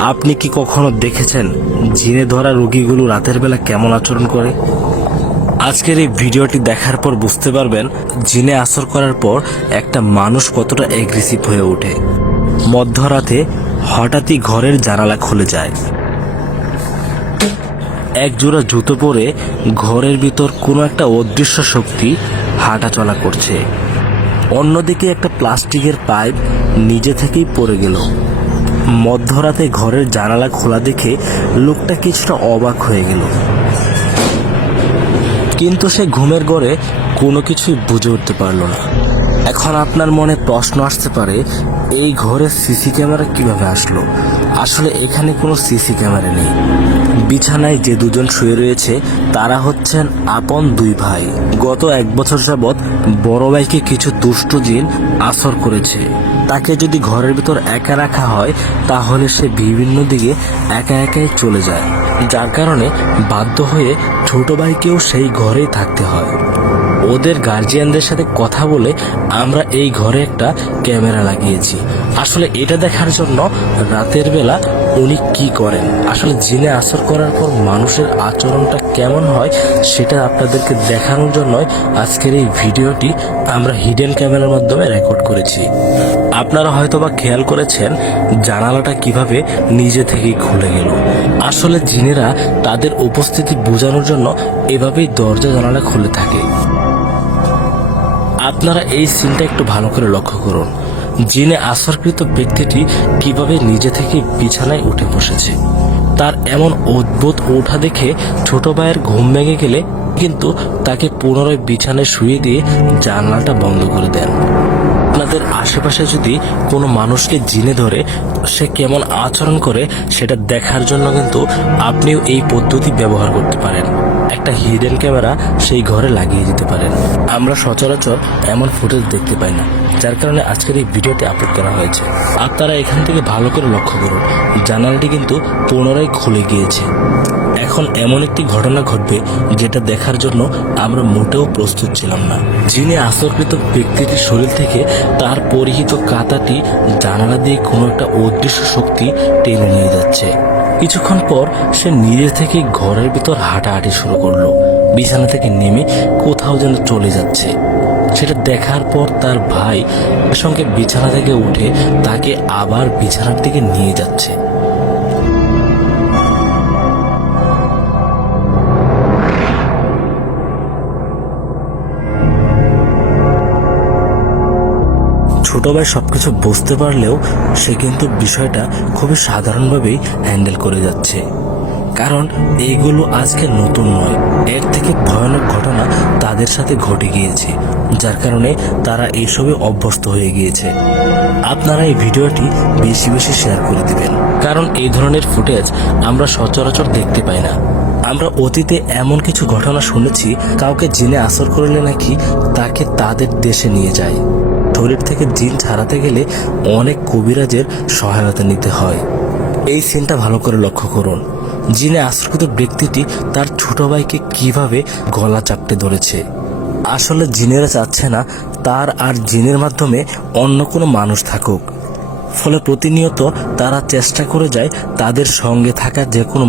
আপনি কি কখনো দেখেছেন জিনে ধরা রোগীগুলো রাতের বেলা কেমন আচরণ করে? আজকের এই ভিডিওটি দেখার পর বুঝতে পারবেন জিনে আসর করার পর একটা মানুষ কতটা এগ্রেসিভ হয়ে ওঠে। মধ্যরাতে হঠাৎই ঘরের জানালা খুলে যায়। এক জোড়া জুতো পরে ঘরের ভিতর কোনো একটা অদৃশ্য শক্তি হাঁটা চলা করছে। অন্যদিকে একটা প্লাস্টিকের পাইপ নিজে থেকেই পড়ে গেল। মধ্যরাতে ঘরের জানালা খোলা দেখে লোকটা কিছুটা অবাক হয়ে গেল। কিন্তু সে ঘুমের ঘরে কোনো কিছুই বুঝে উঠতে পারল না। এখন আপনার মনে প্রশ্ন আসতে পারে, এই ঘরে সিসি ক্যামেরা কীভাবে আসলো? আসলে এখানে কোনো সিসি ক্যামেরা নেই। বিছানায় যে দুজন শুয়ে রয়েছে, তারা হচ্ছেন আপন দুই ভাই। গত এক বছর যাবৎ বড় ভাইকে কিছু দুষ্ট জিন আসর করেছে। তাকে যদি ঘরের ভিতর একা রাখা হয়, তাহলে সে বিভিন্ন দিকে একা একাই চলে যায়। যার কারণে বাধ্য হয়ে ছোট ভাইকেও সেই ঘরেই থাকতে হয়। ওদের গার্জিয়ানদের সাথে কথা বলে আমরা এই ঘরে একটা ক্যামেরা লাগিয়েছি। আসলে এটা দেখার জন্য রাতের বেলা উনি কি করেন? আসলে জিনে আসর করার পর মানুষের আচরণটা কেমন হয় সেটা আপনাদেরকে দেখানোর জন্যই আজকের এই ভিডিওটি আমরা হিডেন ক্যামেরার মাধ্যমে রেকর্ড করেছি। আপনারা হয়তোবা খেয়াল করেছেন জানালাটা কীভাবে নিজে থেকেই খুলে গেল। আসলে জিনেরা তাদের উপস্থিতি বোঝানোর জন্য এভাবেই দরজা জানালা খুলে থাকে। আপনারা এই সিনটা একটু ভালো করে লক্ষ্য করুন। জিনে আসরকৃত ব্যক্তিটি কীভাবে নিজে থেকে বিছানায় উঠে বসেছে। তার এমন অদ্ভুত ওঠা দেখে ছোট ভাইয়ের ঘুম ভেঙে গেলে কিন্তু তাকে পুনরায় বিছানায় শুয়ে দিয়ে জানলাটা বন্ধ করে দেন। আপনাদের আশেপাশে যদি কোনো মানুষকে জিনে ধরে সে কেমন আচরণ করে সেটা দেখার জন্য কিন্তু আপনিও এই পদ্ধতি ব্যবহার করতে পারেন। একটা হিডেন ক্যামেরা সেই ঘরে লাগিয়ে দিতে পারেন। আমরা সচরাচর এমন ফুটেজ দেখতে পাই না, যার কারণে আজকের এই ভিডিওটি আপলোড করা হয়েছে। আপনারা এখান থেকে ভালো করে লক্ষ্য করুন, জানালাটি কিন্তু পুনরায় খুলে গিয়েছে। এখন এমন একটি ঘটনা ঘটবে যেটা দেখার জন্য আমরা মোটেও প্রস্তুত ছিলাম না। যিনি আসরকৃত ব্যক্তিটির শরীর থেকে তার পরিহিত কাতাটি জানালা দিয়ে কোনো একটা অদৃশ্য শক্তি টেনে নিয়ে যাচ্ছে। কিছুক্ষণ পর সে নিজে থেকে ঘরের ভিতর হাঁটাহাঁটি শুরু করল। বিছানা থেকে নেমে কোথাও যেন চলে যাচ্ছে। সেটা দেখার পর তার ভাই সঙ্গে বিছানা থেকে উঠে তাকে আবার বিছানার দিকে নিয়ে যাচ্ছে। ছোট ভাই সবকিছু বুঝতে পারলেও সে কিন্তু বিষয়টা খুবই সাধারণভাবেই হ্যান্ডেল করে যাচ্ছে। কারণ এইগুলো আজকে নতুন নয়। এর থেকে ভয়ানক ঘটনা তাদের সাথে ঘটে গিয়েছে, যার কারণে তারা এইসবে অভ্যস্ত হয়ে গিয়েছে। আপনারা এই ভিডিওটি বেশি বেশি শেয়ার করে দিবেন। কারণ এই ধরনের ফুটেজ আমরা সচরাচর দেখতে পাই না। আমরা অতীতে এমন কিছু ঘটনা শুনেছি, কাউকে জিনে আসর করলে নাকি তাকে তাদের দেশে নিয়ে যায়। শরীর থেকে জিন ছাড়াতে গেলে অনেক কবিরাজের সহায়তা নিতে হয়। এই সিনটা ভালো করে লক্ষ্য করুন। জিনে আশ্রকৃত ব্যক্তিটি তার ছোট ভাইকে কীভাবে গলা চাপটে ধরেছে। আসলে জিনেরা চাচ্ছে না তার আর জিনের মাধ্যমে অন্য কোনো মানুষ থাকুক। ফলে প্রতিনিয়ত তারা চেষ্টা করে যায় তাদের সঙ্গে থাকা যে কোনো